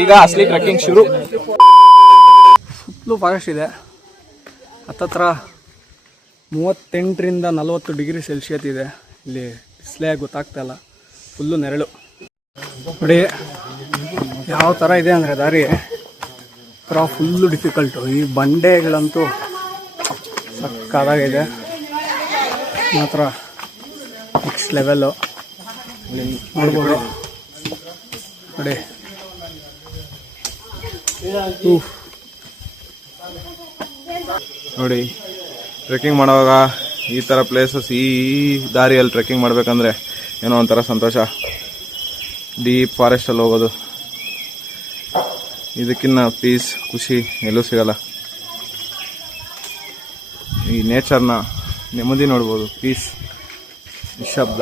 ಈಗ ಅಸಲಿ ಟ್ರೆಕ್ಕಿಂಗ್ ಶುರು. ಸುತ್ತಲೂ ಫಾರೆಸ್ಟ್ ಇದೆ. ಹತ್ತತ್ರ 38ರಿಂದ 40 ಡಿಗ್ರಿ ಸೆಲ್ಸಿಯಸ್ ಇದೆ. ಇಲ್ಲಿ ಬಿಸಿಲೇ ಗೊತ್ತಾಗ್ತಾ ಇಲ್ಲ, ಫುಲ್ಲು ನೆರಳು. ನೋಡಿ ಯಾವ ಥರ ಇದೆ ಅಂದರೆ ದಾರಿ ಫುಲ್ಲು ಡಿಫಿಕಲ್ಟು. ಈ ಬಂಡೆಗಳಂತೂ ಸಕ್ಕದಾಗಿದೆ, ಮಾತ್ರ ನೆಕ್ಸ್ಟ್ ಲೆವೆಲ್ಲು. ನೋಡ್ಬೋದು ನೋಡಿ. ನೋಡಿ ಟ್ರೆಕ್ಕಿಂಗ್ ಮಾಡುವಾಗ ಈ ಥರ ಪ್ಲೇಸಸ್, ಈ ದಾರಿಯಲ್ಲಿ ಟ್ರೆಕ್ಕಿಂಗ್ ಮಾಡಬೇಕಂದ್ರೆ ಏನೋ ಒಂಥರ ಸಂತೋಷ. ಡೀಪ್ ಫಾರೆಸ್ಟಲ್ಲಿ ಹೋಗೋದು, ಇದಕ್ಕಿನ್ನ ಪೀಸ್, ಖುಷಿ ಎಲ್ಲೂ ಸಿಗಲ್ಲ. ಈ ನೇಚರ್ನ ನೆಮ್ಮದಿ ನೋಡ್ಬೋದು, ಪೀಸ್, ನಿಶಬ್ದ.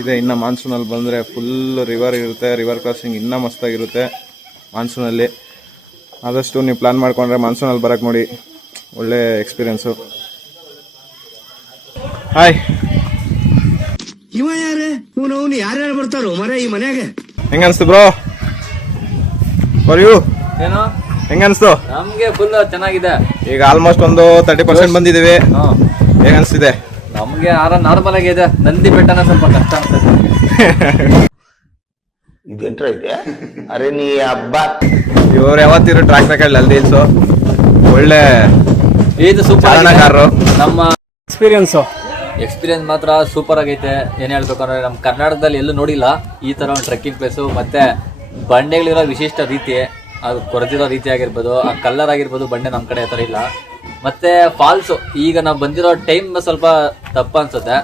ಇದೆ ಇನ್ನು ಮಾನ್ಸೂನಲ್ಲಿ ಬಂದರೆ ಫುಲ್ ರಿವರ್ ಇರುತ್ತೆ. ರಿವರ್ ಕ್ರಾಸಿಂಗ್ ಇನ್ನೂ ಮಸ್ತಾಗಿರುತ್ತೆ ಮಾನ್ಸೂನಲ್ಲಿ. ಆದಷ್ಟು ನೀವು ಪ್ಲ್ಯಾನ್ ಮಾಡ್ಕೊಂಡ್ರೆ ಮಾನ್ಸೂನಲ್ಲಿ ಬರೋಕ್ಕೆ ನೋಡಿ, ಒಳ್ಳೆ ಎಕ್ಸ್ಪೀರಿಯೆನ್ಸು. ಹಾಯ್, ಇವ ಯಾರು? ಇವನು ಯಾರ್ಯಾರು ಬರ್ತಾರೋ ಮರ ಈ ಮನೆಯಾಗ? ಹೆಂಗ ಅನ್ಸ್ತು ಬ್ರೋ? ಫಾರ್ ಯು ಏನು ಹೆಂಗ ಅನ್ಸ್ತು? ನಮ್ಗೆ ಫುಲ್ ಚೆನ್ನಾಗಿದೆ. ಈಗ ಆಲ್ಮೋಸ್ಟ್ ಒಂದು 30% ಬಂದಿದ್ದೀವಿ. ಹೇಗ ಅನ್ಸ್ತಿದೆ? ನಮ್ಗೆ ನಾರ್ಮಲ್ ಆಗಿದೆ. ನಂದಿ ಬೆಟ್ಟನ ಸ್ವಲ್ಪ ಕಷ್ಟ ಆಗ್ತದೆ. ಇದೆಂಟ್ರ ಇದೆ? ಅರೆ ನೀ ಹಬ್ಬ. ಇವ್ರು ಯಾವತ್ತಿರೋ ಟ್ರ್ಯಾಕ್ ರೆಕಾರ್ಡ್ ಅಲ್ದಿ ಇಲ್ಸು. ಒಳ್ಳೆ ಇದು ಸೂಪರ್ ನಮ್ಮ ಎಕ್ಸ್ಪೀರಿಯನ್ಸ್ ಮಾತ್ರ ಸೂಪರ್ ಆಗೈತೆ. ಏನ್ ಹೇಳ್ಬೇಕಂದ್ರೆ ನಮ್ ಕರ್ನಾಟಕದಲ್ಲಿ ಎಲ್ಲೂ ನೋಡಿಲ್ಲ ಈ ತರ ಒಂದು ಟ್ರೆಕ್ಕಿಂಗ್ ಪ್ಲೇಸು. ಮತ್ತೆ ಬಂಡೆಗಳಿರೋ ವಿಶಿಷ್ಟ ರೀತಿ, ಅದು ಕೊರೆದಿರೋ ರೀತಿ ಆಗಿರ್ಬೋದು, ಆ ಕಲರ್ ಆಗಿರ್ಬೋದು, ಬಂಡೆ ನಮ್ಮ ಕಡೆ ಆ ಥರ ಇಲ್ಲ. ಮತ್ತೆ ಫಾಲ್ಸು ಈಗ ನಾವು ಬಂದಿರೋ ಟೈಮ್ ಸ್ವಲ್ಪ ತಪ್ಪು ಅನ್ಸುತ್ತೆ.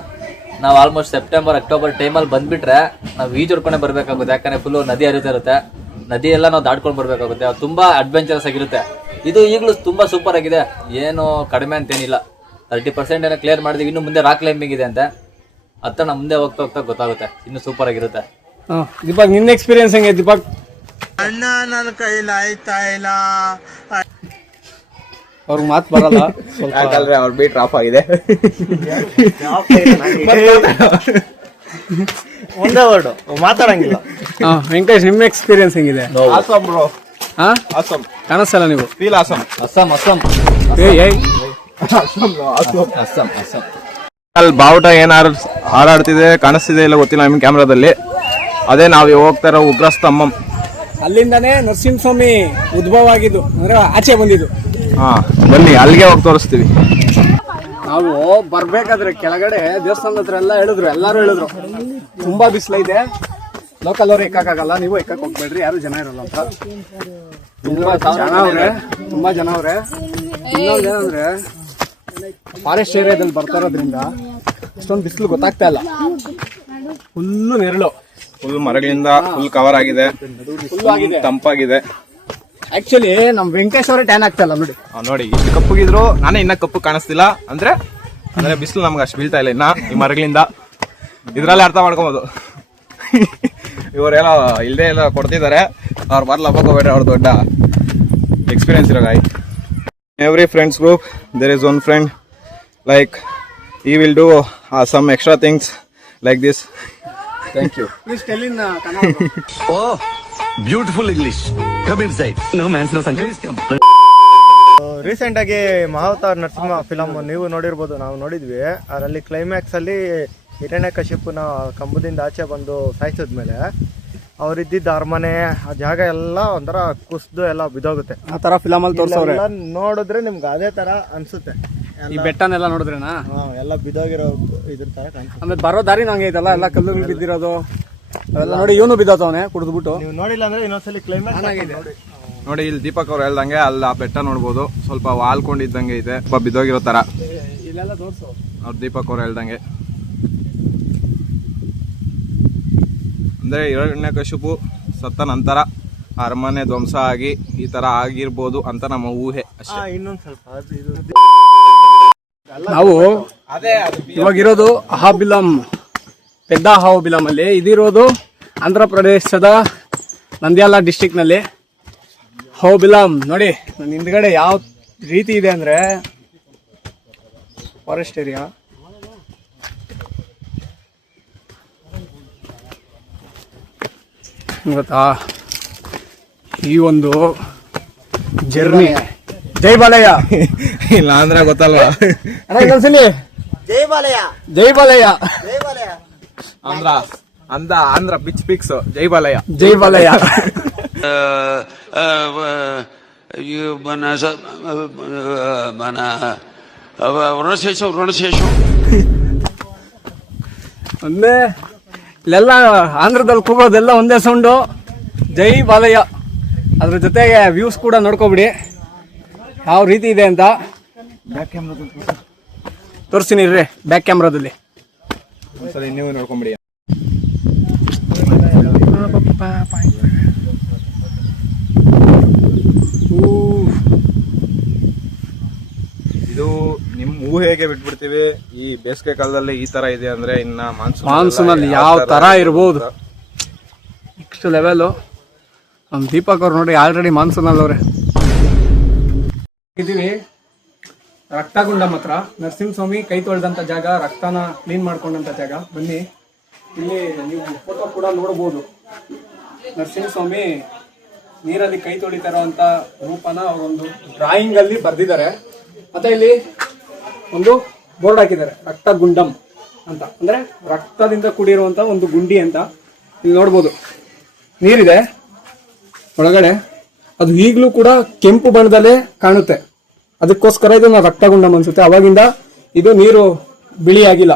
ನಾವು ಆಲ್ಮೋಸ್ಟ್ ಸೆಪ್ಟೆಂಬರ್ ಅಕ್ಟೋಬರ್ ಟೈಮಲ್ಲಿ ಬಂದ್ಬಿಟ್ರೆ ನಾವು ಈಜುಡ್ಕೊಂಡೆ ಬರಬೇಕಾಗುತ್ತೆ. ಯಾಕಂದ್ರೆ ಫುಲ್ಲು ನದಿ ಹರಿತಾ ಇರುತ್ತೆ. ನದಿ ಎಲ್ಲ ನಾವು ದಾಟ್ಕೊಂಡು ಬರಬೇಕಾಗುತ್ತೆ. ಅದು ತುಂಬಾ ಅಡ್ವೆಂಚರಸ್ ಆಗಿರುತ್ತೆ. ಇದು ಈಗಲೂ ತುಂಬಾ ಸೂಪರ್ ಆಗಿದೆ, ಏನು ಕಡಿಮೆ ಅಂತೇನಿಲ್ಲ. 30% ಏನೋ ಕ್ಲಿಯರ್ ಮಾಡಿದೀವಿ. ಇನ್ನು ಮುಂದೆ ರಾಕ್ ಕ್ಲೈಂಬಿಂಗ್ ಇದೆ ಅಂತೆ. ಅತ್ತ ನಾವು ಮುಂದೆ ಹೋಗ್ತಾ ಹೋಗ್ತಾ ಗೊತ್ತಾಗುತ್ತೆ, ಇನ್ನು ಸೂಪರ್ ಆಗಿರುತ್ತೆ. ದೀಪಕ್, ನಿನ್ನ ಎಕ್ಸ್ಪೀರಿಯನ್ಸ್ ಹೆಂಗೆ ದೀಪಕ್? ಅಣ್ಣ ನನ್ನ ಕೈಲಾಯ್ತಾ ಇಲ್ಲ. ಅವ್ರಿಗೆ ಮಾತು ಬರಲ್ಲ, ಯಾಕಂದ್ರೆ ಅವ್ರ ಬೀಟ್ ಆಫ್ ಆಗಿದೆ. ಒಂದೇ ವರ್ಡ್ ಮಾತಾಡಂಗಿಲ್ಲ. ವೆಂಕಟೇಶ್, ನಿಮ್ಮ ಎಕ್ಸ್ಪೀರಿಯನ್ಸ್ ಹೆಂಗಿದೆ? ಆಸಮ್ ಬ್ರೋ, ಹಾ ಆಸಮ್. ಕಾಣಿಸ್ತಲ್ಲ ನೀವು? Feel awesome. ಅಸ್ಸಾಂ ಅಸ್ಸಾಂ ಅಲ್ಲಿ ಬಾವುಟ ಏನಾರು ಹಾರಾಡ್ತಿದೆ, ಕಾಣಿಸ್ತಿದೆ ಇಲ್ಲ ಗೊತ್ತಿಲ್ಲ ನಿಮ್ಗೆ ಕ್ಯಾಮ್ರಾದಲ್ಲಿ. ಅದೇ ನಾವು ಹೋಗ್ತಾ ಇರೋ ಉಗ್ರ ಸ್ತಂಭಂ. ಅಲ್ಲಿಂದಾನೇ ನರಸಿಂಹಸ್ವಾಮಿ ಉದ್ಭವ ಆಗಿದ್ದು, ಅಂದ್ರೆ ಆಚೆ ಬಂದಿದ್ದು. ಹಾ, ಬನ್ನಿ ಅಲ್ಲಿಗೆ ಹೋಗಿ ತೋರಿಸ್ತೀವಿ. ನಾವು ಬರ್ಬೇಕಾದ್ರೆ ಕೆಳಗಡೆ ದೇವಸ್ಥಾನದ ಹತ್ರ ಎಲ್ಲರೂ ಹೇಳಿದ್ರು ತುಂಬಾ ಬಿಸಿಲೈದೆ, ಲೋಕಲ್ ಅವ್ರು ಎಕ್ಕಾಗಲ್ಲ, ನೀವು ಎಕ್ಕಕ್ಕೆ ಹೋಗ್ಬೇಡ್ರಿ, ಯಾರು ಜನ ಇರಲ್ಲ ಅಂತ. ತುಂಬಾ ಜನ ಅವ್ರೆ. ಇನ್ನೊಂದು ಏನಂದ್ರೆ ಫಾರೆಸ್ಟ್ ಏರಿಯಾದಲ್ಲಿ ಬರ್ತಾ ಇರೋದ್ರಿಂದ ಅಷ್ಟೊಂದು ಬಿಸಿಲು ಗೊತ್ತಾಗ್ತಾ ಇಲ್ಲ. ಫುಲ್ಲು ನೆರಳು, ಫುಲ್ ಮರಗಳಿಂದ ಫುಲ್ ಕವರ್ ಆಗಿದೆ, ತಂಪಾಗಿದೆ. ಆಕ್ಚುಲಿ ನಮ್ ವೆಂಕಟೇಶ್ ಅವರೇ ಟ್ಯಾನ್ ಆಗ್ತಾ ಇಲ್ಲ ನೋಡಿ. ನೋಡಿ ಇಷ್ಟು ಕಪ್ಪಗಿದ್ರು, ನಾನೇ ಇನ್ನ ಕಪ್ಪು ಕಾಣಿಸ್ತಿಲ್ಲ. ಅಂದ್ರೆ ಬಿಸಿಲು ನಮ್ಗೆ ಅಷ್ಟು ಬೀಳ್ತಾ ಇಲ್ಲ ಇನ್ನ ಈ ಮರಗಳಿಂದ. ಇದ್ರಲ್ಲೇ ಅರ್ಥ ಮಾಡ್ಕೊಬೋದು. ಇವರೇನೋ ಇಲ್ಲದೆ ಎಲ್ಲ ಕೊಡ್ತಿದ್ದಾರೆ, ಅವ್ರು ಬರ್ಲ ಹೋಗ್ಬೇಡ್ರಿ, ಅವ್ರ ದೊಡ್ಡ ಎಕ್ಸ್ಪೀರಿಯನ್ಸ್ ಇರೋ guy. Every friends group there is one friend, like he will do some extra things like this. Thank you. Please tell in Oh, beautiful English. Come inside. No man's no son. Recent ಆಗಿ Mahavatar Narasimha film ನೀವು ನೋಡಿರ್ಬೋದು, ನಾವು ನೋಡಿದ್ವಿ. ಅದರಲ್ಲಿ climax ಅಲ್ಲಿ ಹಿರಣ್ಯಕಶಿಪುನ ಕಂಬದಿಂದ ಆಚೆ ಬಂದು ಸಾಯಿಸಿದ್ಮೇಲೆ ಅವ್ರಿದ್ದಿದ್ದ ಅರಮನೆ, ಆ ಜಾಗ ಎಲ್ಲ ಒಂಥರ ಕುಸ್ದು ಎಲ್ಲ ಬಿದ್ದೋಗುತ್ತೆ. ಆ ತರ ಫಿಲಮ್ ಅಲ್ಲಿ ತೋರಿಸೋರೆ. ನೋಡಿದ್ರೆ ನಿಮ್ಗೆ ಅದೇ ತರ ಅನ್ಸುತ್ತೆ. ಈ ಬೆಟ್ಟನೆಲ್ಲ ನೋಡಿದ್ರೇನಾ? ಎಲ್ಲ ಬಿದ್ದೋಗಿರೋ ಇದ್ರ ತರ ಕಾಣಿಸುತ್ತೆ. ಆಮೇಲೆ ಬರೋ ದಾರಿ ನಂಗೆ ಐತಲ್ಲ, ಎಲ್ಲ ಕಲ್ಲುಗಳು ಬಿದ್ದಿರೋದು ಅವೆಲ್ಲ ನೋಡಿ. ಇವನು ಬಿದ್ದೋತವನೆ ಕುಡಿದ್ಬಿಟ್ಟು. ನೀವು ನೋಡಿಲ್ಲ ಅಂದ್ರೆ ಇನ್ನೊಂದ್ಸಲಿ ಕ್ಲೈಮ್ಯಾಕ್ಸ್ ನೋಡಿ. ಇಲ್ಲಿ ದೀಪಕ್ ಅವ್ರು ಹೇಳ್ದಂಗೆ ಅಲ್ಲಿ ಆ ಬೆಟ್ಟ ನೋಡ್ಬೋದು, ಸ್ವಲ್ಪ ವಾಲ್ಕೊಂಡಿದ್ದಂಗೆ ಇದೆ, ಸ್ವಲ್ಪ ಬಿದ್ದೋಗಿರೋ ತರ. ಇಲ್ಲೆಲ್ಲ ತೋರ್ಸು ಅವ್ರು ದೀಪಕ್ ಅವ್ರು ಹೇಳ್ದಂಗೆ. ಅಂದ್ರೆ ಹಿರಣ್ಯಕಶಿಪು ಸತ್ತ ನಂತರ ಅರಮನೆ ಧ್ವಂಸ ಆಗಿ ಈ ತರ ಆಗಿರ್ಬೋದು ಅಂತ ನಮ್ಮ ಊಹೆ ಅಷ್ಟೇ. ಇನ್ನೊಂದ್ ಸ್ವಲ್ಪ ನಾವು ಇವಾಗಿರೋದು ಅಹಾಬಿಲಂ, ಪೆದ್ದ ಅಹಾಬಿಲಂ ಅಲ್ಲಿ. ಇದಿರೋದು ಆಂಧ್ರ ಪ್ರದೇಶದ ನಂದ್ಯಾಲ ಡಿಸ್ಟಿಕ್ ನಲ್ಲಿ ಅಹಾಬಿಲಂ. ನೋಡಿ ನನ್ನ ಹಿಂದ್ಗಡೆ ಯಾವ ರೀತಿ ಇದೆ ಅಂದ್ರೆ ಫಾರೆಸ್ಟ್ ಏರಿಯಾ. ಗೊತ್ತಾ ಈ ಒಂದು ಜರ್ನಿ ಜೈ ಬಾಲಯ್ಯ ಇಲ್ಲ ಅಂದ್ರೆ ಗೊತ್ತಲ್ವಾ ಅಣ್ಣ ಇನ್ನೊಂದ್ಸಲಿ ಜೈ ಬಾಲಯ್ಯ. ಜೈ ಬಾಲಯ್ಯ ಆಂಧ್ರ ಪಿಕ್ಸ್ ಜೈ ಬಾಲಯ್ಯ. ಜೈ ಬಾಲಯ್ಯ. ಋಣಶೇಷం ಒಂದೇ ಇಲ್ಲೆಲ್ಲ ಆಂಧ್ರದಲ್ಲಿ ಕೂಗೋದೆಲ್ಲ ಒಂದೇ ಸೌಂಡು ಜೈ ಬಾಲಯ್ಯ. ಅದ್ರ ಜೊತೆಗೆ ವ್ಯೂಸ್ ಕೂಡ ನೋಡ್ಕೊಬಿಡಿ ಯಾವ ರೀತಿ ಇದೆ ಅಂತ. ತೋರಿಸ್ತೀನಿ ಇರ್ರಿ ಬ್ಯಾಕ್ ಕ್ಯಾಮ್ರಾದಲ್ಲಿ. ಒಂದ್ಸಲಿ ನೀವು ನೋಡ್ಕೊಂಬಿಡಿ. ಇದು ನಿಮ್ ಊಹೆಗೆ ಬಿಟ್ಬಿಡ್ತೀವಿ. ಈ ಬೇಸಿಗೆ ಕಾಲದಲ್ಲಿ ಈ ತರ ಇದೆ ಅಂದ್ರೆ ಇನ್ನ ಮಾನ್ಸೂನ್ ಅಲ್ಲಿ ಯಾವ ತರ ಇರ್ಬೋದು. ನೆಕ್ಸ್ಟ್ ಲೆವೆಲ್ ನಮ್ ದೀಪಕ್ ಅವ್ರು ನೋಡಿ ಆಲ್ರೆಡಿ ಮಾನ್ಸೂನ್ ಅಲ್ಲಿ ಅವ್ರೆ. ಇದೀವಿ ರಕ್ತಗುಂಡಂ ಹತ್ರ. ನರಸಿಂಹಸ್ವಾಮಿ ಕೈ ತೊಳೆದಂತ ಜಾಗ, ರಕ್ತನ ಕ್ಲೀನ್ ಮಾಡ್ಕೊಂಡಂತ ಜಾಗ. ಬನ್ನಿ, ಇಲ್ಲಿ ನೀವು ಫೋಟೋ ಕೂಡ ನೋಡಬಹುದು. ನರಸಿಂಹಸ್ವಾಮಿ ನೀರಲ್ಲಿ ಕೈ ತೊಳಿತಾ ಇರುವಂತ ರೂಪನ ಅವರೊಂದು ಡ್ರಾಯಿಂಗ್ ಅಲ್ಲಿ ಬರ್ದಿದ್ದಾರೆ. ಮತ್ತೆ ಇಲ್ಲಿ ಒಂದು ಬೋರ್ಡ್ ಹಾಕಿದ್ದಾರೆ, ರಕ್ತಗುಂಡಂ ಅಂತ. ಅಂದ್ರೆ ರಕ್ತದಿಂದ ಕೂಡಿರುವಂತ ಒಂದು ಗುಂಡಿ ಅಂತ. ಇಲ್ಲಿ ನೋಡ್ಬೋದು ನೀರಿದೆ ಒಳಗಡೆ. ಅದು ಈಗಲೂ ಕೂಡ ಕೆಂಪು ಬಣ್ಣದಲ್ಲೇ ಕಾಣುತ್ತೆ. ಅದಕ್ಕೋಸ್ಕರ ಇದನ್ನ ರಕ್ತಗುಂಡಂ ಅನ್ಸುತ್ತೆ. ಅವಾಗಿಂದ ಇದು ನೀರು ಬಿಳಿ ಆಗಿಲ್ಲ,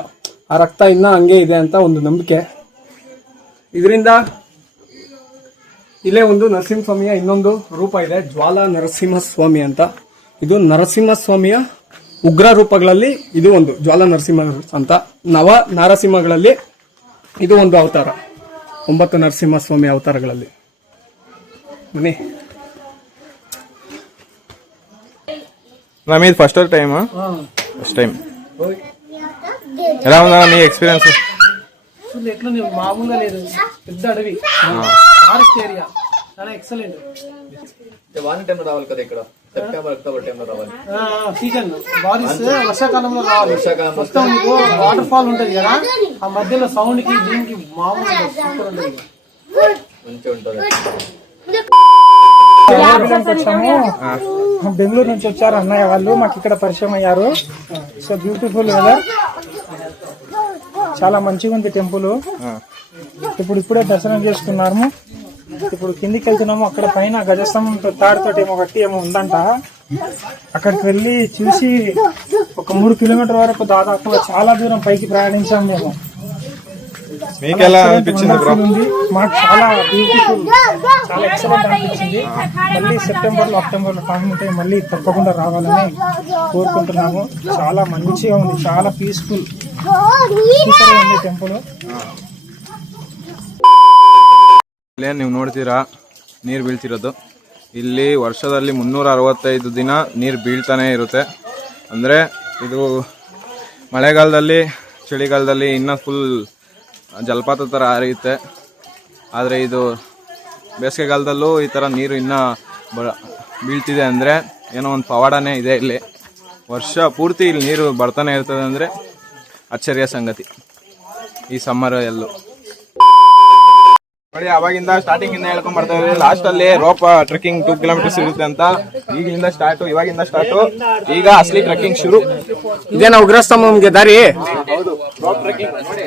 ಆ ರಕ್ತ ಇನ್ನ ಹಂಗೆ ಇದೆ ಅಂತ ಒಂದು ನಂಬಿಕೆ. ಇದರಿಂದ ಇಲ್ಲೇ ಒಂದು ನರಸಿಂಹಸ್ವಾಮಿಯ ಇನ್ನೊಂದು ರೂಪ ಇದೆ, ಜ್ವಾಲಾ ನರಸಿಂಹಸ್ವಾಮಿ ಅಂತ. ಇದು ನರಸಿಂಹಸ್ವಾಮಿಯ ಉಗ್ರ ರೂಪಗಳಲ್ಲಿ ಇದು ಒಂದು ಜ್ವಾಲಾ ನರಸಿಂಹ ಅಂತ. ನವ ನರಸಿಂಹಗಳಲ್ಲಿ ಇದು ಒಂದು ಅವತಾರ, 9 ನರಸಿಂಹಸ್ವಾಮಿ ಅವತಾರಗಳಲ್ಲಿ. ಬನ್ನಿ. ఇది ఫస్ట్ టైమ్ ఫస్ట్ టైం ఎలా ఉందా నీ ఎక్స్పీరియన్స్? ఎట్లా మామూలుగా లేదు, పెద్ద అడవి, ఫారెస్ట్ ఏరియా, చాలా ఎక్సలెంట్. వాన టైంలో రావాలి కదా ఇక్కడ, సెప్టెంబర్ అక్టోబర్ టైంలో రావాలి. సీజన్ బారిస్ వర్షాకాలంలో రావాలి. మొత్తం మీకు వాటర్ ఫాల్ ఉంటది కదా, ఆ మధ్యలో సౌండ్ కి దీనికి మామూలుగా సూపర్ ఉంటది, మంచిగా ఉంటుంది. బెంగళూరు నుంచి వచ్చారు అన్నయ్య వాళ్ళు, మాకు ఇక్కడ పరిచయం అయ్యారు. సో బ్యూటిఫుల్ వెదర్, చాలా మంచిగా ఉంది టెంపుల్. ఇప్పుడే దర్శనం చేసుకున్నాము. ఇప్పుడు కిందికి వెళ్తున్నాము. అక్కడ పైన గజస్తంభం తాడుతోటి ఏమో కట్టి ఏమో ఉందంట. అక్కడికి వెళ్ళి చూసి ఒక 3 కిలోమీటర్ వరకు దాదాపుగా చాలా దూరం పైకి ప్రయాణించాము మేము. మీకు ఎలా అనిపించింది బ్రో? మాకు చాలా బ్యూటిఫుల్, చాలా ఎక్సలెంట్ అనిపించింది. మళ్ళీ సెప్టెంబర్ లో అక్టోబర్ లో టైం ఉంటే మళ్ళీ తప్పకుండా రావాలని కోరుకుంటున్నాము. చాలా మంచిగా ఉంది, చాలా పీస్ఫుల్, సూపర్ ఉంది టెంపుల్. ನೀವು ನೋಡ್ತೀರಾ ನೀರು ಬೀಳ್ತಿರೋದು. ಇಲ್ಲಿ ವರ್ಷದಲ್ಲಿ 365 ದಿನ ನೀರು ಬೀಳ್ತಾನೆ ಇರುತ್ತೆ. ಅಂದರೆ ಇದು ಮಳೆಗಾಲದಲ್ಲಿ, ಚಳಿಗಾಲದಲ್ಲಿ ಇನ್ನೂ ಫುಲ್ ಜಲಪಾತ ಥರ ಹರಿಯುತ್ತೆ. ಆದರೆ ಇದು ಬೇಸಿಗೆಗಾಲದಲ್ಲೂ ಈ ಥರ ನೀರು ಇನ್ನೂ ಬೀಳ್ತಿದೆ ಅಂದರೆ ಏನೋ ಒಂದು ಪವಾಡನೇ ಇದೆ ಇಲ್ಲಿ. ವರ್ಷ ಪೂರ್ತಿ ಇಲ್ಲಿ ನೀರು ಬರ್ತಾನೆ ಇರ್ತದೆ ಅಂದರೆ ಆಶ್ಚರ್ಯ ಸಂಗತಿ ಈ ಸಮ್ಮರ್ ಎಲ್ಲೂ. ನೋಡಿ, ಅವಾಗಿಂದ ಸ್ಟಾರ್ಟಿಂಗ್ ಇಂದ ಹೇಳ್ಕೊಂಡ್ ಬರ್ತಾ ಇದ್ವಿ. ಲಾಸ್ಟ್ ಅಲ್ಲಿ ರೋಪ್ ಟ್ರೆಕ್ಕಿಂಗ್ 2 ಕಿಲೋಮೀಟರ್ಸ್ ಇರುತ್ತೆ ಅಂತ. ಈಗಿಂದ ಸ್ಟಾರ್ಟ್, ಇವಾಗಿಂದ ಸ್ಟಾರ್ಟ್. ಈಗ ಅಸಲಿ ಟ್ರೆಕ್ಕಿಂಗ್ ಶುರು. ಇದೇನಾ ಉಗ್ರಸ್ತಂಭಂಗೆ ದಾರಿ? ಹೌದು, ರೋಪ್ ಟ್ರೆಕ್ಕಿಂಗ್ ನೋಡಿ.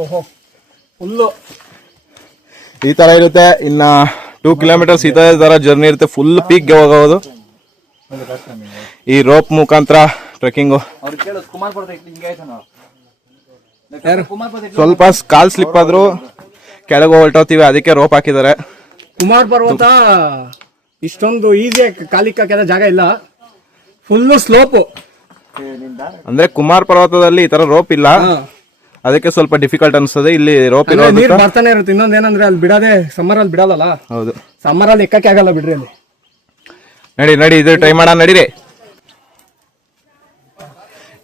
ಓಹೋ, ಫುಲ್ಲು ಈ ತರ ಇರುತ್ತೆ. ಇನ್ನ 2 ಕಿಲೋಮೀಟರ್ಸ್ ಇದೇ ತರ ಜರ್ನಿ ಇರುತ್ತೆ. ಫುಲ್ ಪೀಕ್ಗೆ ಹೋಗೋದು ಈ ರೋಪ್ ಮುಖಾಂತರ ಟ್ರೆಕ್ಕಿಂಗು. ಸ್ವಲ್ಪ ಕಾಲ್ ಸ್ಲಿಪ್ ಆದ್ರೂ ಕೆಳಗೆ ಹೊರಟೋತೀವಿ, ಅದಕ್ಕೆ ರೋಪ್ ಹಾಕಿದ್ದಾರೆ. ಕುಮಾರ್ ಪರ್ವತ ಇಷ್ಟೊಂದು ಈಸಿಯಾಗಿ ಕಾಲಿಕ್ಕಾದ ಜಾಗ ಇಲ್ಲ, ಫುಲ್ಲು ಸ್ಲೋಪು. ಅಂದ್ರೆ ಕುಮಾರ್ ಪರ್ವತದಲ್ಲಿ ಈ ತರ ರೋಪ್ ಇಲ್ಲ, ಅದಕ್ಕೆ ಸ್ವಲ್ಪ ಡಿಫಿಕಲ್ಟ್ ಅನ್ಸ್ತದೆ. ಇಲ್ಲಿ ರೋಪ್ ನೀರು ಬರ್ತಾನೆ ಇರುತ್ತೆ. ಇನ್ನೊಂದ್ ಏನಂದ್ರೆ ಅಲ್ಲಿ ಬಿಡದೆ, ಸಮ್ಮರ್ ಅಲ್ಲಿ ಬಿಡಲ್ಲ. ಹೌದು, ಸಮ್ಮರ್ ಅಲ್ಲಿ ಎಕ್ಕಕ್ಕೆ ಆಗಲ್ಲ ಬಿಡ್ರಿ ಅಲ್ಲಿ. ನಡಿ ಇದು ಟ್ರೈ ಮಾಡೋಣ, ನಡೀರಿ.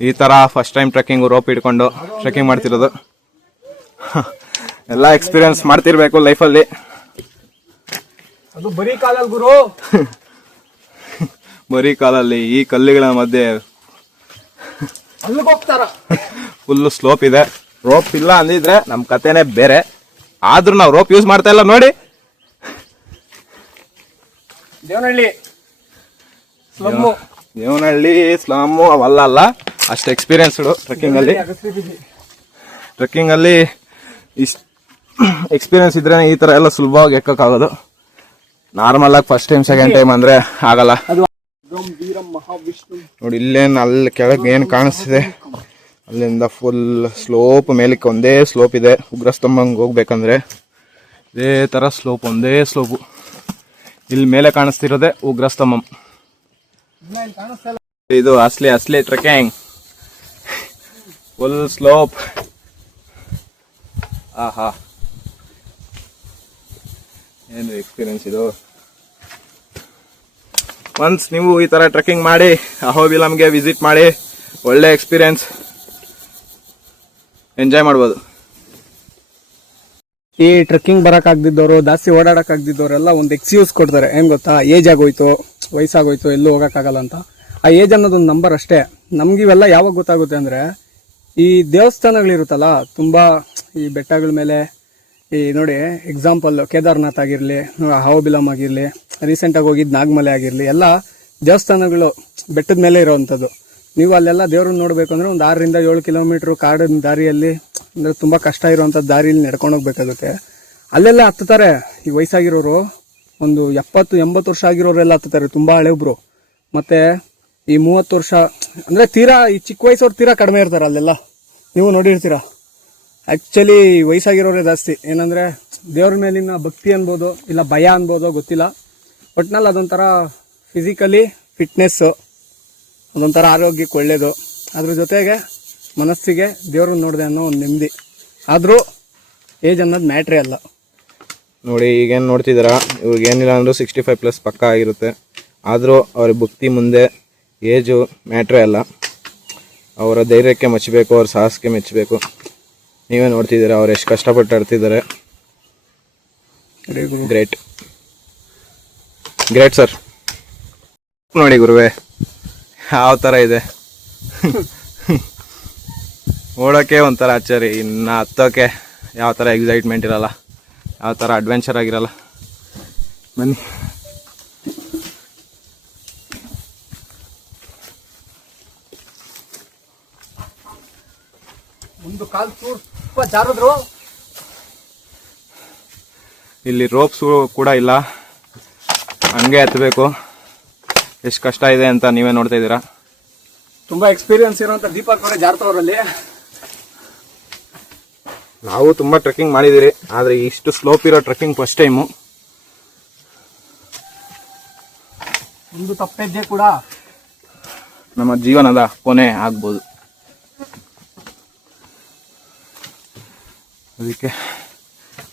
ಈ ಥರ ಫಸ್ಟ್ ಟೈಮ್ ಟ್ರೆಕ್ಕಿಂಗು ರೋಪ್ ಹಿಡ್ಕೊಂಡು ಟ್ರೆಕ್ಕಿಂಗ್ ಮಾಡ್ತಿರೋದು. ಎಲ್ಲ ಎಕ್ಸ್ಪೀರಿಯನ್ಸ್ ಮಾಡ್ತಿರ್ಬೇಕು ಲೈಫಲ್ಲಿ. ಅದು ಬರೀ ಕಾಲಲ್ಲಿ ಗುರು. ಬರೀ ಕಾಲಲ್ಲಿ ಈ ಕಲ್ಲುಗಳ ಮಧ್ಯೆ ಅಲ್ಲಿಗೆ ಹೋಗ್ತಾರ. ಫುಲ್ಲು ಸ್ಲೋಪ್ ಇದೆ. ರೋಪ್ ಇಲ್ಲ ಅಂದಿದ್ರೆ ನಮ್ಮ ಕತೆನೇ ಬೇರೆ. ಆದ್ರೂ ನಾವು ರೋಪ್ ಯೂಸ್ ಮಾಡ್ತಾ ಇಲ್ಲ ನೋಡಿ. ದೇವನಹಳ್ಳಿ ದೇವನಹಳ್ಳಿ ಸ್ಲಮ್ಮು ಅವೆಲ್ಲ ಅಷ್ಟು ಎಕ್ಸ್ಪೀರಿಯನ್ಸ್ಡು ಟ್ರೆಕ್ಕಿಂಗಲ್ಲಿ. ಟ್ರೆಕ್ಕಿಂಗಲ್ಲಿ ಇಷ್ಟು ಎಕ್ಸ್ಪೀರಿಯನ್ಸ್ ಇದ್ರೆ ಈ ಥರ ಎಲ್ಲ ಸುಲಭವಾಗಿ ಎಕ್ಕೋಕ್ಕಾಗೋದು. ನಾರ್ಮಲ್ ಆಗಿ ಫಸ್ಟ್ ಟೈಮ್ ಸೆಕೆಂಡ್ ಟೈಮ್ ಅಂದರೆ ಆಗಲ್ಲ ನೋಡಿ. ಇಲ್ಲೇನು ಅಲ್ಲಿ ಕೆಳಗೆ ಏನು ಕಾಣಿಸ್ತಿದೆ ಅಲ್ಲಿಂದ ಫುಲ್ ಸ್ಲೋಪ್ ಮೇಲಕ್ಕೆ ಒಂದೇ ಸ್ಲೋಪ್ ಇದೆ. ಉಗ್ರಸ್ತಂಭಂಗೆ ಹೋಗ್ಬೇಕಂದ್ರೆ ಇದೇ ಥರ ಸ್ಲೋಪ್, ಒಂದೇ ಸ್ಲೋಪು. ಇಲ್ಲಿ ಮೇಲೆ ಕಾಣಿಸ್ತಿರೋದೆ ಉಗ್ರಸ್ತಂಭಂ. ಇದು ಅಸ್ಲಿ ಟ್ರೆಕ್ಕಿಂಗ್, ಫುಲ್ ಸ್ಲೋಪ್. ಆಹಾ, ಏನು ಎಕ್ಸ್ಪೀರಿಯನ್ಸ್ ಇದು. ಒನ್ಸ್ ನೀವು ಈ ಥರ ಟ್ರೆಕ್ಕಿಂಗ್ ಮಾಡಿ ಅಹೋಬಿಲಮ್ಗೆ ವಿಸಿಟ್ ಮಾಡಿ, ಒಳ್ಳೆ ಎಕ್ಸ್ಪೀರಿಯನ್ಸ್ ಎಂಜಾಯ್ ಮಾಡ್ಬೋದು. ಈ ಟ್ರೆಕ್ಕಿಂಗ್ ಬರಕ್ ಆಗ್ದಿದ್ದವರು, ಜಾಸ್ತಿ ಓಡಾಡಕ್ ಆಗ್ದಿದ್ದವರೆಲ್ಲ ಒಂದು ಎಕ್ಸ್ಕ್ಯೂಸ್ ಕೊಡ್ತಾರೆ. ಏನ್ ಗೊತ್ತಾ, ಏಜ್ ಆಗೋಯ್ತು, ವಯಸ್ಸಾಗೋಯ್ತು, ಎಲ್ಲೂ ಹೋಗಕ್ಕಾಗಲ್ಲ ಅಂತ. ಆ ಏಜ್ ಅನ್ನೋದೊಂದು ನಂಬರ್ ಅಷ್ಟೇ. ನಮ್ಗಿವೆಲ್ಲ ಯಾವಾಗ ಗೊತ್ತಾಗುತ್ತೆ ಅಂದ್ರೆ, ಈ ದೇವಸ್ಥಾನಗಳಿರುತ್ತಲ್ಲ ತುಂಬಾ, ಈ ಬೆಟ್ಟಗಳ ಮೇಲೆ, ಈ ನೋಡಿ ಎಕ್ಸಾಂಪಲ್ ಕೇದಾರ್ನಾಥ್ ಆಗಿರ್ಲಿ, ಅಹೋಬಿಲಮ್ ಆಗಿರ್ಲಿ, ರೀಸೆಂಟ್ ಆಗಿ ಹೋಗಿದ್ ನಾಗಮಲೆ ಆಗಿರ್ಲಿ, ಎಲ್ಲ ದೇವಸ್ಥಾನಗಳು ಬೆಟ್ಟದ ಮೇಲೆ ಇರೋವಂಥದ್ದು. ನೀವು ಅಲ್ಲೆಲ್ಲ ದೇವ್ರನ್ನ ನೋಡ್ಬೇಕು ಅಂದ್ರೆ ಒಂದು 6 ರಿಂದ 7 ಕಿಲೋಮೀಟರ್ ಕಾಡಿನ ದಾರಿಯಲ್ಲಿ, ಅಂದ್ರೆ ತುಂಬಾ ಕಷ್ಟ ಇರುವಂತ ದಾರಿಯಲ್ಲಿ ನಡ್ಕೊಂಡು ಹೋಗ್ಬೇಕಾಗುತ್ತೆ. ಅಲ್ಲೆಲ್ಲ ಹತ್ತುತ್ತಾರೆ ಈ ವಯಸ್ಸಾಗಿರೋರು, ಒಂದು 70-80 ವರ್ಷ ಆಗಿರೋರೆಲ್ಲ ಹತ್ತುತ್ತಾರೆ, ತುಂಬಾ ಹಳೆಬ್ರು. ಮತ್ತೆ ಈ 30 ವರ್ಷ ಅಂದ್ರೆ ತೀರಾ ಈ ಚಿಕ್ಕ ವಯಸ್ಸವ್ರು ತೀರಾ ಕಡಿಮೆ ಇರ್ತಾರೆ ಅಲ್ಲೆಲ್ಲ, ನೀವು ನೋಡಿರ್ತೀರಾ. ಆಕ್ಚುಲಿ ವಯಸ್ಸಾಗಿರೋರೇ ಜಾಸ್ತಿ. ಏನಂದ್ರೆ ದೇವ್ರ ಮೇಲಿನ ಭಕ್ತಿ ಅನ್ಬೋದು, ಇಲ್ಲ ಭಯ ಅನ್ಬೋದು, ಗೊತ್ತಿಲ್ಲ. ಒಟ್ನಲ್ಲಿ ಅದೊಂಥರ ಫಿಸಿಕಲಿ ಫಿಟ್ನೆಸ್, ಅದೊಂಥರ ಆರೋಗ್ಯಕ್ಕೆ ಒಳ್ಳೇದು. ಅದ್ರ ಜೊತೆಗೆ ಮನಸ್ಸಿಗೆ ದೇವ್ರನ್ನ ನೋಡಿದೆ ಅನ್ನೋ ಒಂದು ನೆಮ್ಮದಿ. ಆದ್ರೂ ಏಜ್ ಅನ್ನೋದು ಮ್ಯಾಟ್ರೇ ಅಲ್ಲ ನೋಡಿ. ಈಗೇನು ನೋಡ್ತಿದ್ದೀರಾ, ಇವ್ರಿಗೇನಿಲ್ಲ ಅಂದರೂ 65+ ಪಕ್ಕ ಆಗಿರುತ್ತೆ. ಆದರೂ ಅವ್ರ ಭಕ್ತಿ ಮುಂದೆ ಏಜು ಮ್ಯಾಟ್ರೇ ಅಲ್ಲ. ಅವರ ಧೈರ್ಯಕ್ಕೆ ಮೆಚ್ಚಬೇಕು, ಅವ್ರ ಸಾಹಸಕ್ಕೆ ಮೆಚ್ಚಬೇಕು. ನೀವೇ ನೋಡ್ತಿದ್ದೀರಾ ಅವ್ರು ಎಷ್ಟು ಕಷ್ಟಪಟ್ಟು ಆಡ್ತಿದ್ದಾರೆ. Great great sir. ನೋಡಿ ಗುರುವೆ ಯಾವ ಥರ ಇದೆ. ಓಡೋಕ್ಕೆ ಒಂಥರ ಆಶ್ಚರ್ಯ, ಇನ್ನು ಹತ್ತೋಕೆ ಯಾವ ಥರ ಎಕ್ಸೈಟ್ಮೆಂಟ್ ಇರಲ್ಲ, ಯಾವ ಥರ ಅಡ್ವೆಂಚರ್ ಆಗಿರಲ್ಲ. ಬನ್ನಿ. ಒಂದು ಕಾಲು ಸ್ವಲ್ಪ ಜಾರಿದ್ರು. ಇಲ್ಲಿ ರೋಪ್ಸು ಕೂಡ ಇಲ್ಲ, ಹಂಗೆ ಹತ್ತಬೇಕು. ಎಷ್ಟು ಕಷ್ಟ ಇದೆ ಅಂತ ನೀವೇ ನೋಡ್ತಾ ಇದ್ದೀರಾ. ತುಂಬಾ ಎಕ್ಸ್ಪೀರಿಯನ್ಸ್ ಇರುವಂತ ದೀಪಕ್ ಅವರೇ ಜಾರ್ತವ್ರಲ್ಲಿ. ನಾವು ತುಂಬ ಟ್ರೆಕ್ಕಿಂಗ್ ಮಾಡಿದ್ದೀರಿ, ಆದರೆ ಇಷ್ಟು ಸ್ಲೋಪ್ ಇರೋ ಟ್ರೆಕ್ಕಿಂಗ್ ಫಸ್ಟ್ ಟೈಮು. ಒಂದು ತಪ್ಪೆಜ್ಜೆ ಕೂಡ ನಮ್ಮ ಜೀವನದ ಕೊನೆ ಆಗ್ಬೋದು. ಅದಕ್ಕೆ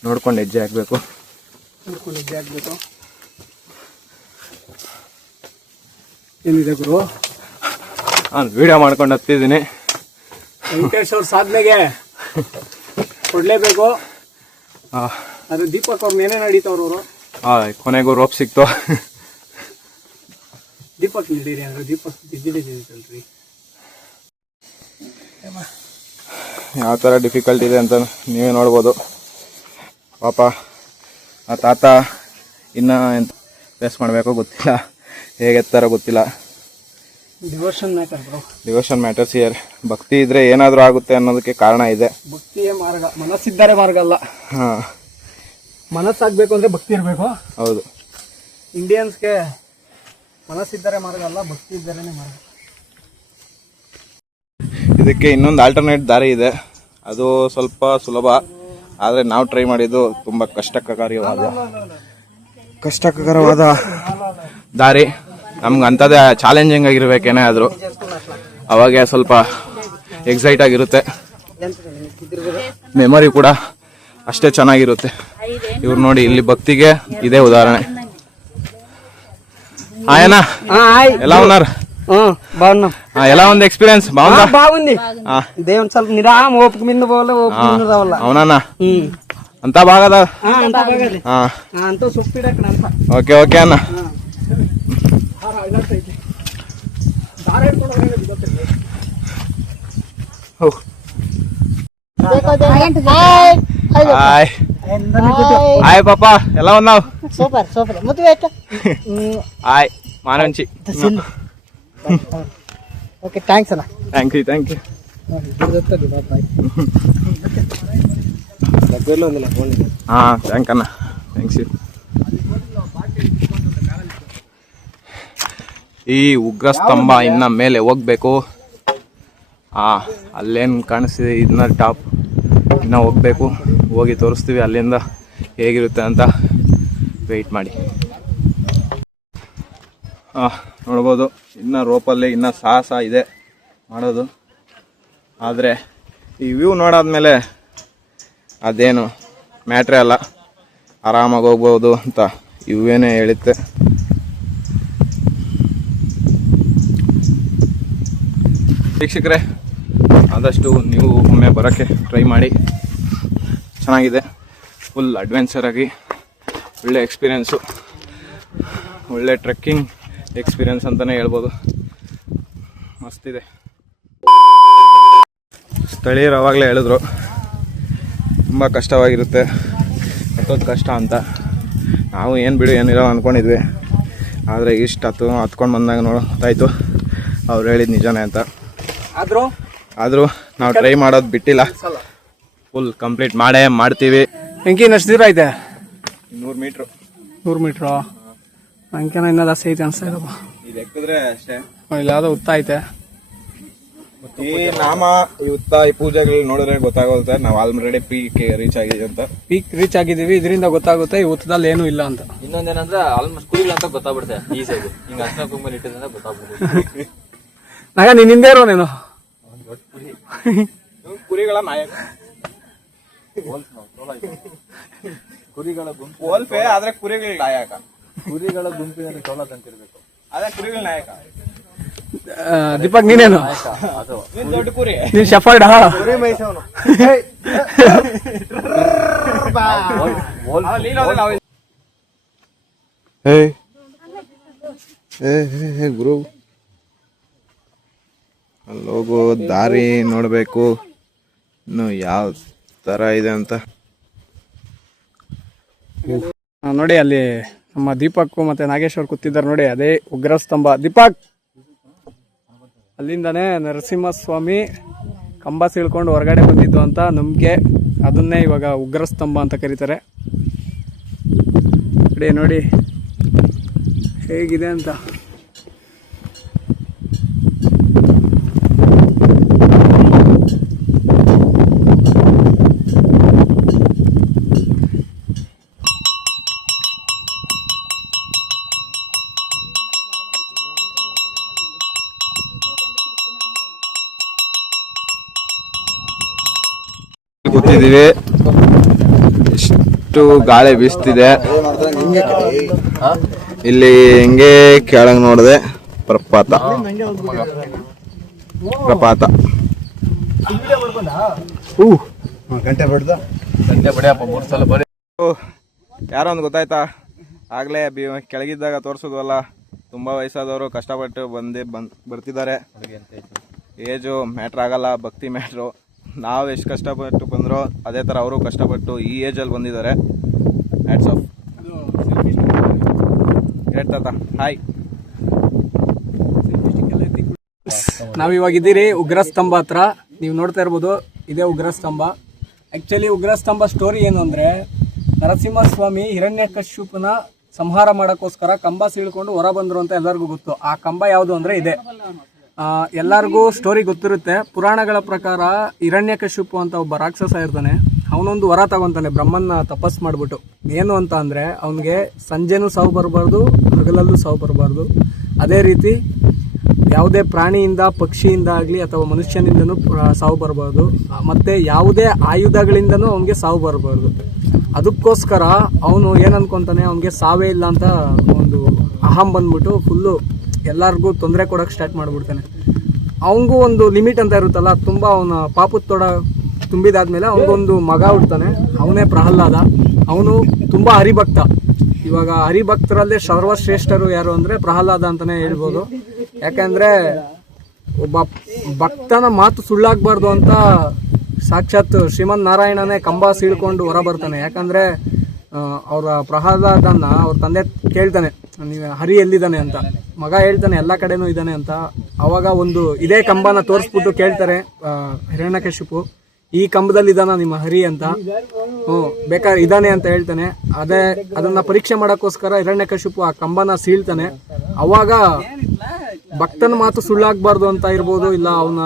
ನೋಡ್ಕೊಂಡು ಹೆಜ್ಜೆ ಹಾಕಬೇಕು. ಏನಿದೆ ಗುರು, ನಾನು ವಿಡಿಯೋ ಮಾಡ್ಕೊಂಡು ಹತ್ತಿದ್ದೀನಿ. ವೆಂಕಟೇಶ್ ಅವ್ರ ಸಾಧನೆಗೆ ಕೊಡ್ಲೇಬೇಕು. ಅದು ದೀಪಕ್ ಅವ್ರ ಏನೇನು ನಡೀತವ್ರು ಅವರು. ಕೊನೆಗೂ ರೋಪ್ ಸಿಕ್ತು. ದೀಪಕ್ ನಡೀರಿ ಅಂದ್ರೆ ದೀಪಕ್ ಬಿದ್ದಿದ್ದೀರಿ. ಯಾವ ಥರ ಡಿಫಿಕಲ್ಟ್ ಇದೆ ಅಂತ ನೀವೇ ನೋಡ್ಬೋದು. ಪಾಪ ಆ ತಾತ ಇನ್ನು ಎಂತ ಫೇಸ್ ಮಾಡಬೇಕೋ ಗೊತ್ತಿಲ್ಲ, ಹೇಗೆ ಎತ್ತಾರೋ ಗೊತ್ತಿಲ್ಲ. Devotion matter bro, devotion matters here. ಭಕ್ತಿ ಇದ್ರೆ ಏನಾದರೂ ಆಗುತ್ತೆ ಅನ್ನೋದಕ್ಕೆ ಕಾರಣ ಇದೆ. ಭಕ್ತಿಯೇ ಮಾರ್ಗ, ಮನಸ್ಸಿದ್ದಾರೆ ಮಾರ್ಗ ಅಲ್ಲ. ಹಾಂ, ಮನಸ್ಸಾಗಬೇಕು ಅಂದ್ರೆ ಭಕ್ತಿ ಇರಬೇಕು. ಹೌದು, ಇಂಡಿಯನ್ಸ್ಗೆ ಮನಸ್ಸಿದ್ದಾರೆ ಮಾರ್ಗ ಅಲ್ಲ, ಭಕ್ತಿ ಇದ್ದಾರೇನೆ ಮಾರ್ಗ. ಇದಕ್ಕೆ ಇನ್ನೊಂದು ಆಲ್ಟರ್ನೇಟ್ ದಾರಿ ಇದೆ, ಅದು ಸ್ವಲ್ಪ ಸುಲಭ. ಆದರೆ ನಾವು ಟ್ರೈ ಮಾಡಿದ್ದು ತುಂಬ ಕಷ್ಟಕರವಾದ ದಾರಿ. ನಮ್ಗೆ ಅಂಥದ್ದೇ ಚಾಲೆಂಜಿಂಗ್ ಆಗಿರ್ಬೇಕೇನೇ ಆದರೂ, ಅವಾಗೆ ಸ್ವಲ್ಪ ಎಕ್ಸೈಟ್ ಆಗಿರುತ್ತೆ. ಮೆಮೊರಿ ಕೂಡ ಅಷ್ಟೇ ಚೆನ್ನಾಗಿರುತ್ತೆ. ಇವ್ರು ನೋಡಿ, ಇಲ್ಲಿ ಭಕ್ತಿಗೆ ಇದೇ ಉದಾಹರಣೆ. ಆಯನ ಎಲ್ಲ ಉನ್ನಾರ బాగున్నాం. ఎలా ఉంది ఎక్స్పీరియన్స్? బాగుందా? బాగుంది. దేవుని ಸ್ವಲ್ಪ నిరామ ఓపిక మీద పోవాలి, ఓపిక మీద రావాలా. అవునన్నా, అంతా బాగదా? అంతా చూపిడు అక్కడ అంతా. ఓకే ఓకే అన్న. హాయ్ హాయ్ పాప, ఎలా ఉన్నావు? Super super. హాయ్ మా నుంచి. ఓకే, థ్యాంక్స్ అన్న. Thank you thank you. Thank అన్న, థ్యాంక్స్ యూ. ಈ ಉಗ್ರ ಸ್ತಂಭ ಇನ್ನ ಮೇಲೆ ಹೋಗ್ಬೇಕು. ಅಲ್ಲೇನು ಕಾಣಿಸ್ತಿದೆ ಇದನ್ನ ಟಾಪ್, ಇನ್ನು ಹೋಗ್ಬೇಕು. ಹೋಗಿ ತೋರಿಸ್ತೀವಿ ಅಲ್ಲಿಂದ ಹೇಗಿರುತ್ತೆ ಅಂತ. ವೆಯ್ಟ್ ಮಾಡಿ. ನೋಡ್ಬೋದು, ಇನ್ನು ರೋಪಲ್ಲಿ ಇನ್ನೂ ಸಾಹಸ ಇದೆ ಮಾಡೋದು. ಆದರೆ ಈ ವ್ಯೂ ನೋಡಾದ್ಮೇಲೆ ಅದೇನು ಮ್ಯಾಟ್ರೇ ಅಲ್ಲ, ಆರಾಮಾಗಿ ಹೋಗ್ಬೋದು ಅಂತ ಇವೇನೇ ಹೇಳುತ್ತೆ. ವೀಕ್ಷಕರೇ, ಆದಷ್ಟು ನೀವು ಒಮ್ಮೆ ಬರೋಕ್ಕೆ ಟ್ರೈ ಮಾಡಿ. ಚೆನ್ನಾಗಿದೆ, ಫುಲ್ ಅಡ್ವೆಂಚರ್ ಆಗಿ ಒಳ್ಳೆ ಎಕ್ಸ್ಪೀರಿಯೆನ್ಸು, ಒಳ್ಳೆ ಟ್ರೆಕ್ಕಿಂಗ್ ಎಕ್ಸ್ಪೀರಿಯೆನ್ಸ್ ಅಂತಲೇ ಹೇಳ್ಬೋದು. ಮಸ್ತಿದೆ. ಸ್ಥಳೀಯರು ಅವಾಗಲೇ ಹೇಳಿದ್ರು ತುಂಬ ಕಷ್ಟವಾಗಿರುತ್ತೆ, ಹತ್ತೋದು ಕಷ್ಟ ಅಂತ. ನಾವು ಏನು ಬಿಡು ಏನಿರೋ ಅಂದ್ಕೊಂಡಿದ್ವಿ. ಆದರೆ ಇಷ್ಟು ಹತ್ಕೊಂಡು ಬಂದಾಗ ಗೊತ್ತಾಯಿತು ಅವ್ರು ಹೇಳಿದ ನಿಜನೇ ಅಂತ. ಆದರೂ ನಾವು ಟ್ರೈ ಮಾಡೋದು ಬಿಟ್ಟಿಲ್ಲ, ಫುಲ್ ಕಂಪ್ಲೀಟ್ ಮಾಡ್ತೀವಿ. ಹೆಂಗಿನ ಎಷ್ಟು ದೂರ ಐತೆ? 100 ಮೀಟ್ರು. 100 ಮೀಟ್ರು? ಅಂಕೆನ ಇನ್ನೂ ಜಾಸ್ತಿ ಐತೆ ಅನ್ಸ್ತಾ ಇದಪ್ಪ. ಇದು ಎಕ್ಕಿದ್ರೆ ಅಷ್ಟೇ. ಇಲ್ಲಿ ಯಾವುದೋ ಉತ್ತ ಐತೆ. ಈ ನಾಮ, ಈ ಉತ್ತ, ಈ ಪೂಜೆಗಳು ನೋಡಿದ್ರೆ ಗೊತ್ತಾಗುತ್ತೆ ನಾವು ಆಲ್ರೆಡಿ ಪೀಕ್ ರೀಚ್ ಆಗಿದ್ದೀವಿ ಅಂತ. ಪೀಕ್ ರೀಚ್ ಆಗಿದ್ದೀವಿ, ಇದರಿಂದ ಗೊತ್ತಾಗುತ್ತೆ ಈ ಉತ್ತದಲ್ಲಿ ಏನೂ ಇಲ್ಲ ಅಂತ. ಇನ್ನೊಂದೇನಂದ್ರೆ ಆಲ್ಮೋಸ್ಟ್ ಕುರಿಗಳು ಅಂತ ಗೊತ್ತಾಗ್ಬಿಡುತ್ತೆ ಈಸಿಯಾಗಿ. ಹಿಂಗ ಅರ್ಶನ ಕುಂಕುಮ ಇಟ್ಟಿದ್ರೆ ಗೊತ್ತಾಗ್ಬಿಡುತ್ತೆ. ನಾಗ ನೀನ್ ಹಿಂದೆ ಇರೋ ನೀನು. ಕುರಿಗಳ ನಾಯಕ, ಕುರಿಗಳ ಗುಂಪು ಓಲ್ಫೆ, ಆದ್ರೆ ಕುರಿಗಳ ನಾಯಕ. ಕುರಿಗಳ ಗುಂಪಿನಲ್ಲಿ ಸೌಲತ್ ಅಂತಿರ್ಬೇಕು, ಅದೇ ಕುರಿಗಳ ನಾಯಕ. ದೀಪಕ್ ನೀನೇನು? ನೀನ್ ದೊಡ್ಡ ಕುರಿ, ನೀನ್ ಶಫರ್ಡ್. ಕುರಿ ಮೈಸವನು. ಗುರು ಅಲ್ಲೋಗೋ ದಾರಿ ನೋಡಬೇಕು ಇನ್ನು ಯಾವ ಥರ ಇದೆ ಅಂತ. ನೋಡಿ ಅಲ್ಲಿ ನಮ್ಮ ದೀಪಕ್ ಮತ್ತೆ ನಾಗೇಶ್ವರ್ ಕೂತಿದ್ದಾರೆ ನೋಡಿ, ಅದೇ ಉಗ್ರ ಸ್ತಂಭ. ದೀಪಕ್, ಅಲ್ಲಿಂದಾನೇ ನರಸಿಂಹಸ್ವಾಮಿ ಕಂಬ ಸೀಳ್ಕೊಂಡು ಹೊರಗಡೆ ಬಂದಿದ್ದು ಅಂತ ನಂಬಿಕೆ. ಅದನ್ನೇ ಇವಾಗ ಉಗ್ರ ಸ್ತಂಭ ಅಂತ ಕರೀತಾರೆ. ನೋಡಿ ಹೇಗಿದೆ ಅಂತ. ಕೂತಿದ್ದೀವಿ, ಎಷ್ಟು ಗಾಳಿ ಬೀಸ್ತಿದೆ. ಇಲ್ಲಿ ಹೆಂಗೆ ಕೆಳಗೆ ನೋಡಿದೆ ಪ್ರಪಾತ. ಯಾರೋ ಒಂದು ಗೊತ್ತಾಯ್ತಾ? ಆಗ್ಲೇ ಕೆಳಗಿದ್ದಾಗ ತೋರಿಸೋದಲ್ಲ, ತುಂಬಾ ವಯಸ್ಸಾದವರು ಕಷ್ಟಪಟ್ಟು ಬರ್ತಿದ್ದಾರೆ. ಏಜು ಮ್ಯಾಟ್ರ್ ಆಗಲ್ಲ, ಭಕ್ತಿ ಮ್ಯಾಟ್ರು. ನಾವು ಎಷ್ಟು ಕಷ್ಟಪಟ್ಟು ಬಂದರೋ ಅದೇ ಥರ ಅವರು ಕಷ್ಟಪಟ್ಟು ಈ ಏಜಲ್ಲಿ ಬಂದಿದ್ದಾರೆ. Hats off. ಗ್ರೇಟ್ ತಾತ. ಹಾಯ್. ನಾವಿವಾಗಿದ್ದೀರಿ ಉಗ್ರ ಸ್ತಂಭ ಹತ್ರ. ನೀವು ನೋಡ್ತಾ ಇರ್ಬೋದು, ಇದೇ ಉಗ್ರ ಸ್ತಂಭ. ಆ್ಯಕ್ಚುಲಿ ಉಗ್ರ ಸ್ತಂಭ ಸ್ಟೋರಿ ಏನು ಅಂದರೆ, ನರಸಿಂಹಸ್ವಾಮಿ ಹಿರಣ್ಯಕಶ್ಯಪನ ಸಂಹಾರ ಮಾಡೋಕ್ಕೋಸ್ಕರ ಕಂಬ ಸೀಳ್ಕೊಂಡು ಹೊರ ಬಂದರು ಅಂತ ಎಲ್ಲರಿಗೂ ಗೊತ್ತು. ಆ ಕಂಬ ಯಾವುದು ಅಂದರೆ ಇದೆ. ಎಲ್ಲರಿಗೂ ಸ್ಟೋರಿ ಗೊತ್ತಿರುತ್ತೆ. ಪುರಾಣಗಳ ಪ್ರಕಾರ ಹಿರಣ್ಯಕಶ್ಯಪ ಅಂತ ಒಬ್ಬ ರಾಕ್ಷಸ ಇರ್ತಾನೆ. ಅವನೊಂದು ವರ ತಗೊಂತಾನೆ ಬ್ರಹ್ಮನ್ನ ತಪಸ್ ಮಾಡಿಬಿಟ್ಟು. ಏನು ಅಂತ ಅಂದರೆ, ಅವನಿಗೆ ಸಂಜೆನೂ ಸಾವು ಬರಬಾರ್ದು, ಹಗಲಲ್ಲೂ ಸಾವು ಬರಬಾರ್ದು. ಅದೇ ರೀತಿ ಯಾವುದೇ ಪ್ರಾಣಿಯಿಂದ, ಪಕ್ಷಿಯಿಂದ ಆಗಲಿ ಅಥವಾ ಮನುಷ್ಯನಿಂದನೂ ಸಾವು ಬರಬಾರ್ದು. ಮತ್ತು ಯಾವುದೇ ಆಯುಧಗಳಿಂದನೂ ಅವನಿಗೆ ಸಾವು ಬರಬಾರ್ದು. ಅದಕ್ಕೋಸ್ಕರ ಅವನು ಏನು ಅನ್ಕೊತಾನೆ, ಅವನಿಗೆ ಸಾವೇ ಇಲ್ಲ ಅಂತ ಒಂದು ಅಹಂ ಬಂದ್ಬಿಟ್ಟು ಫುಲ್ಲು ಎಲ್ಲರಿಗೂ ತೊಂದರೆ ಕೊಡೋಕೆ ಸ್ಟಾರ್ಟ್ ಮಾಡಿಬಿಡ್ತಾನೆ. ಅವನಿಗೂ ಒಂದು ಲಿಮಿಟ್ ಅಂತ ಇರುತ್ತಲ್ಲ, ತುಂಬ ಅವನ ಪಾಪದ ತೊಡ ತುಂಬಿದಾದ್ಮೇಲೆ ಅವನಿಗೊಂದು ಮಗ ಹುಡ್ತಾನೆ, ಅವನೇ ಪ್ರಹ್ಲಾದ. ಅವನು ತುಂಬ ಹರಿಭಕ್ತ. ಇವಾಗ ಹರಿಭಕ್ತರಲ್ಲೇ ಸರ್ವಶ್ರೇಷ್ಠರು ಯಾರು ಅಂದರೆ ಪ್ರಹ್ಲಾದ ಅಂತಲೇ ಹೇಳ್ಬೋದು. ಯಾಕೆಂದರೆ ಒಬ್ಬ ಭಕ್ತನ ಮಾತು ಸುಳ್ಳಾಗಬಾರ್ದು ಅಂತ ಸಾಕ್ಷಾತ್ ಶ್ರೀಮನ್ ನಾರಾಯಣನೇ ಕಂಬ ಸೀಳ್ಕೊಂಡು ಹೊರ ಬರ್ತಾನೆ. ಯಾಕಂದರೆ ಅವರ ಪ್ರಹ್ಲಾದನ ಅವ್ರ ತಂದೆ ಕೇಳ್ತಾನೆ, ನೀವು ಹರಿ ಎಲ್ಲಿದ್ದಾನೆ ಅಂತ. ಮಗ ಹೇಳ್ತಾನೆ ಎಲ್ಲ ಕಡೆನೂ ಇದ್ದಾನೆ ಅಂತ. ಅವಾಗ ಒಂದು ಇದೇ ಕಂಬನ ತೋರಿಸ್ಬಿಟ್ಟು ಕೇಳ್ತಾರೆ ಹಿರಣ್ಯಕಶಿಪು, ಈ ಕಂಬದಲ್ಲಿ ಇದ್ದಾನ ನಿಮ್ಮ ಹರಿ ಅಂತ. ಬೇಕಾದ್ರೆ ಇದ್ದಾನೆ ಅಂತ ಹೇಳ್ತಾನೆ. ಅದನ್ನ ಪರೀಕ್ಷೆ ಮಾಡೋಕ್ಕೋಸ್ಕರ ಹಿರಣ್ಯಕಶಿಪು ಆ ಕಂಬನ ಸೀಳ್ತಾನೆ. ಅವಾಗ ಭಕ್ತನ ಮಾತು ಸುಳ್ಳಾಗಬಾರ್ದು ಅಂತ ಇರ್ಬೋದು, ಇಲ್ಲ ಅವನ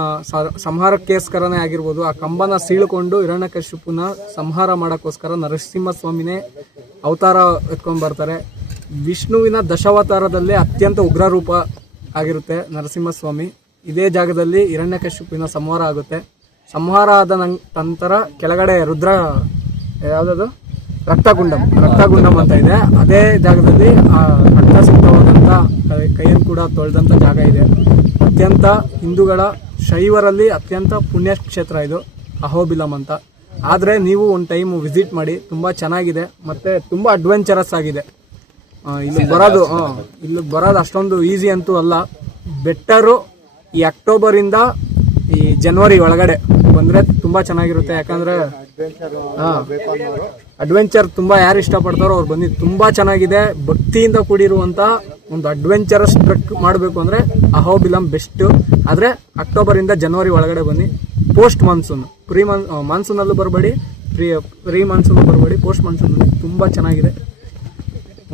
ಸಂಹಾರಕ್ಕೋಸ್ಕರನೇ ಆಗಿರ್ಬೋದು, ಆ ಕಂಬನ ಸೀಳ್ಕೊಂಡು ಹಿರಣ್ಯಕಶಿಪುನ ಸಂಹಾರ ಮಾಡೋಕ್ಕೋಸ್ಕರ ನರಸಿಂಹಸ್ವಾಮಿನೇ ಅವತಾರ ಎತ್ಕೊಂಡ್ ಬರ್ತಾರೆ. ವಿಷ್ಣುವಿನ ದಶಾವತಾರದಲ್ಲೇ ಅತ್ಯಂತ ಉಗ್ರ ರೂಪ ಆಗಿರುತ್ತೆ ನರಸಿಂಹಸ್ವಾಮಿ. ಇದೇ ಜಾಗದಲ್ಲಿ ಹಿರಣ್ಯಕಶಿಪುವಿನ ಸಂಹಾರ ಆಗುತ್ತೆ. ಸಂಹಾರ ಆದ ನಂತರ ಕೆಳಗಡೆ ಯಾವ್ದದು ರಕ್ತಗುಂಡಂ ಅಂತ ಇದೆ. ಅದೇ ಜಾಗದಲ್ಲಿ ಆ ರಕ್ತ ಸಿಕ್ತವಾದಂಥ ಕೈಯನ್ನು ಕೂಡ ತೊಳೆದಂಥ ಜಾಗ ಇದೆ. ಅತ್ಯಂತ ಹಿಂದೂಗಳ ಶೈವರಲ್ಲಿ ಅತ್ಯಂತ ಪುಣ್ಯಕ್ಷೇತ್ರ ಇದು ಅಹೋಬಿಲಂ ಅಂತ. ಆದರೆ ನೀವು ಒಂದು ಟೈಮ್ ವಿಸಿಟ್ ಮಾಡಿ, ತುಂಬ ಚೆನ್ನಾಗಿದೆ ಮತ್ತು ತುಂಬ ಅಡ್ವೆಂಚರಸ್ ಆಗಿದೆ. ಇಲ್ಲಿಗೆ ಬರೋದು ಅಷ್ಟೊಂದು ಈಸಿ ಅಂತೂ ಅಲ್ಲ. ಬೆಟ್ಟರು ಈ ಅಕ್ಟೋಬರಿಂದ ಈ ಜನವರಿ ಒಳಗಡೆ ಬಂದರೆ ತುಂಬ ಚೆನ್ನಾಗಿರುತ್ತೆ. ಯಾಕಂದರೆ ಅಡ್ವೆಂಚರ್ ತುಂಬ ಯಾರು ಇಷ್ಟಪಡ್ತಾರೋ ಅವ್ರು ಬನ್ನಿ. ತುಂಬ ಚೆನ್ನಾಗಿದೆ. ಭಕ್ತಿಯಿಂದ ಕೂಡಿರುವಂಥ ಒಂದು ಅಡ್ವೆಂಚರಸ್ ಟ್ರೆಕ್ ಮಾಡಬೇಕು ಅಂದರೆ ಅಹೋಬಿಲಂ ಬೆಸ್ಟು. ಆದರೆ ಅಕ್ಟೋಬರಿಂದ ಜನವರಿ ಒಳಗಡೆ ಬನ್ನಿ. ಪೋಸ್ಟ್ ಮಾನ್ಸೂನ್, ಮಾನ್ಸೂನಲ್ಲೂ ಬರಬೇಡಿ, ಪ್ರೀ ಮಾನ್ಸೂನ್ ಬರಬೇಡಿ, ಪೋಸ್ಟ್ ಮಾನ್ಸೂನ್ ತುಂಬ ಚೆನ್ನಾಗಿದೆ.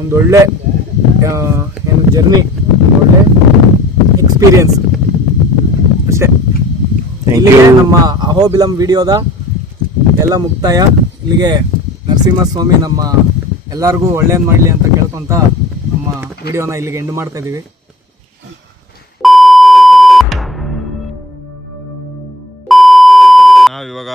ಒಂದೊಳ್ಳೆ ಜರ್ನಿ, ಒಳ್ಳೆ ಎಕ್ಸ್ಪೀರಿಯನ್ಸ್ ಅಷ್ಟೇ. ಇಲ್ಲಿಗೆ ನಮ್ಮ ಅಹೋಬಿಲಂ ವಿಡಿಯೋದ ಎಲ್ಲ ಮುಕ್ತಾಯ. ಇಲ್ಲಿಗೆ ನರಸಿಂಹಸ್ವಾಮಿ ನಮ್ಮ ಎಲ್ಲರಿಗೂ ಒಳ್ಳೇದು ಮಾಡಲಿ ಅಂತ ಕೇಳ್ಕೊಂತ ನಮ್ಮ ವಿಡಿಯೋನ ಇಲ್ಲಿಗೆ ಎಂಡ್ ಮಾಡ್ತಾ ಇದ್ದೀವಿ. ನಾವಿವಾಗ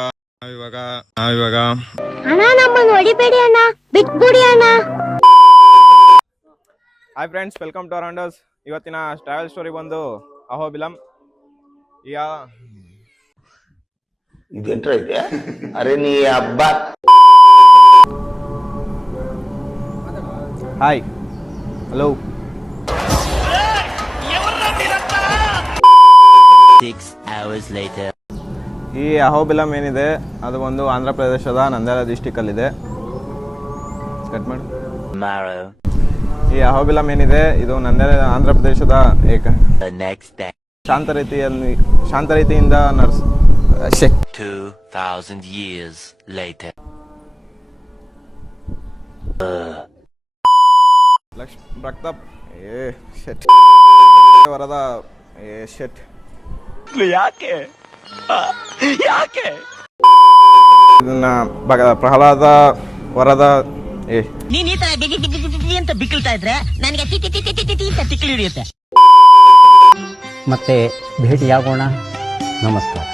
ಹಾಯ್ ಫ್ರೆಂಡ್ಸ್, ವೆಲ್ಕಮ್ ಟು ಅರೌಂಡರ್ಸ್. ಇವತ್ತಿನ ಟ್ರಾವೆಲ್ ಸ್ಟೋರಿ ಬಂದು ಅಹೋಬಿಲಂ. ಇದೇಂಟ್ರ ಇದೆ? ಅರೆ ನೀ ಹಬ್ಬ. Hi, hello. 6 hours later. ಈ ಅಹೋಬಿಲಂ ಏನಿದೆ ಅದು ಒಂದು ಆಂಧ್ರ ಪ್ರದೇಶದ ನಂದ್ಯಾಲ ಡಿಸ್ಟಿಕಲ್ಲಿದೆ. ಕಟ್ ಮಾಡಿ. ಈ ಅಹೋಬಿಲಂ ಏನಿದೆ ಇದು ಆಂಧ್ರ ಪ್ರದೇಶದ ಶಾಂತ ರೀತಿಯಿಂದ 2000 years later. ವರದ ಯಾಕೆ ಇದನ್ನ ಪ್ರಹ್ಲಾದ ವರದ ನೀನ್ ಈ ತರ ಅಂತ ಬಿಕ್ಕಳ್ತಾ ಇದ್ರೆ ನನಗೆ ಅಂತ ತಿಕ್ಕಲಿ ಹಿಡಿಯುತ್ತೆ. ಮತ್ತೆ ಭೇಟಿಯಾಗೋಣ. ನಮಸ್ಕಾರ.